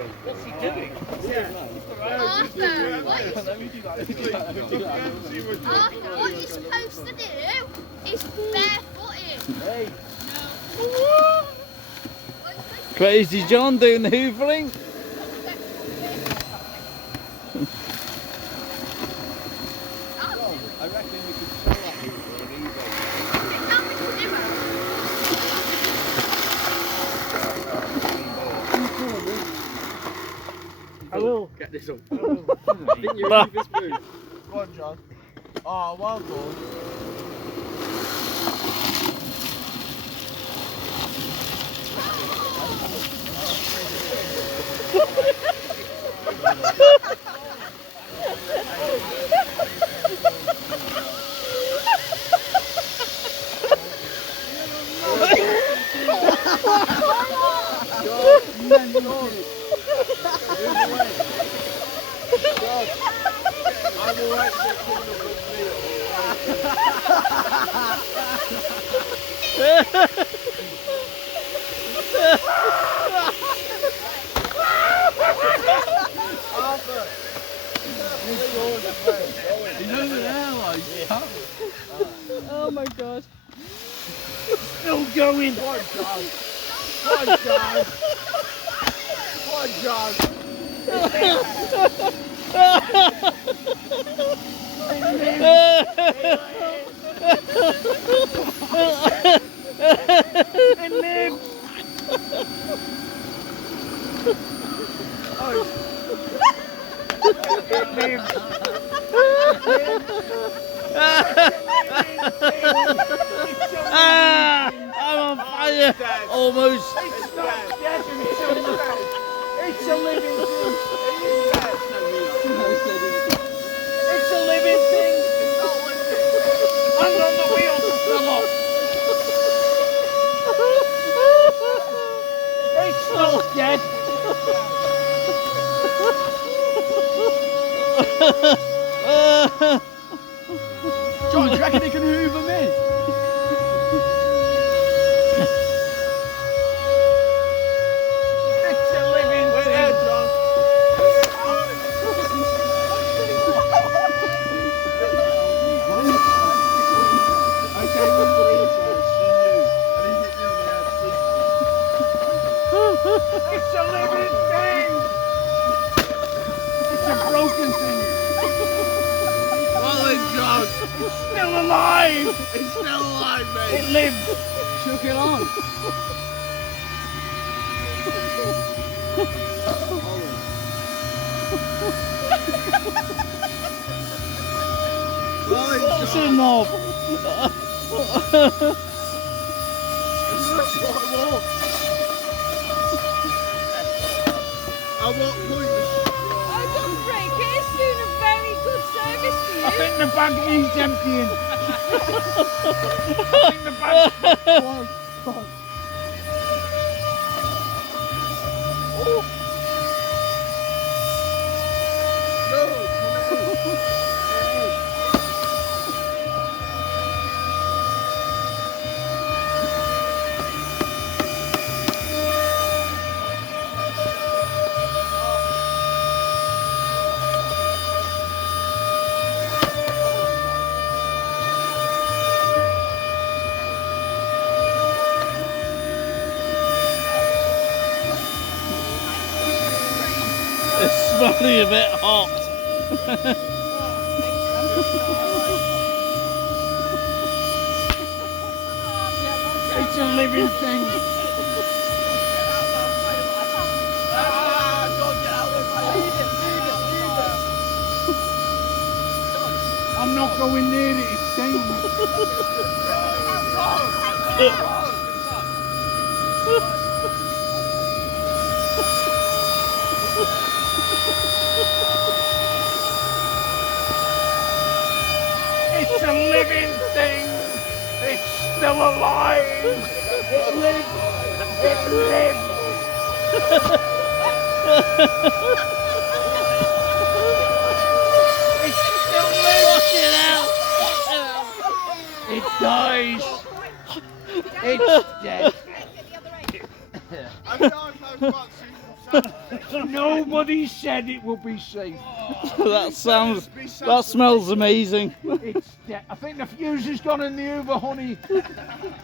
What's he doing? Arthur, what you're supposed to do is barefooted. Hey. No. Crazy John doing the hoovering. I reckon we could sell that hoover on eBay. I will. Get this up. Didn't you Bah. leave this booth? Go on, John. Oh, well done. Oh my god. Still going. Go on, John. Go on, John. Go on, John. It lives. Oh. It lives. I'm on fire. Almost. It's not dead. It's a living thing. It's a living thing. Hand on the wheel to fill up. It's not dead. John, do you reckon he can hoover me? It's a living thing. There, John. It's a living thing. It's a broken thing. John. It's still alive. It's still alive, mate. It lives. Shook it on. What's a knob? I won't point I don't break it. It's doing a very good service to you. I think the bag needs emptying. I think the bag. It's smelling a bit hot. It's a living thing. I'm not going near it, it's dangerous. It's a living thing. It's still alive. It lives. It lives. It still lives. It dies. It's dead. Nobody said it would be safe. That smells amazing. I think the fuse has gone in the Uber, honey.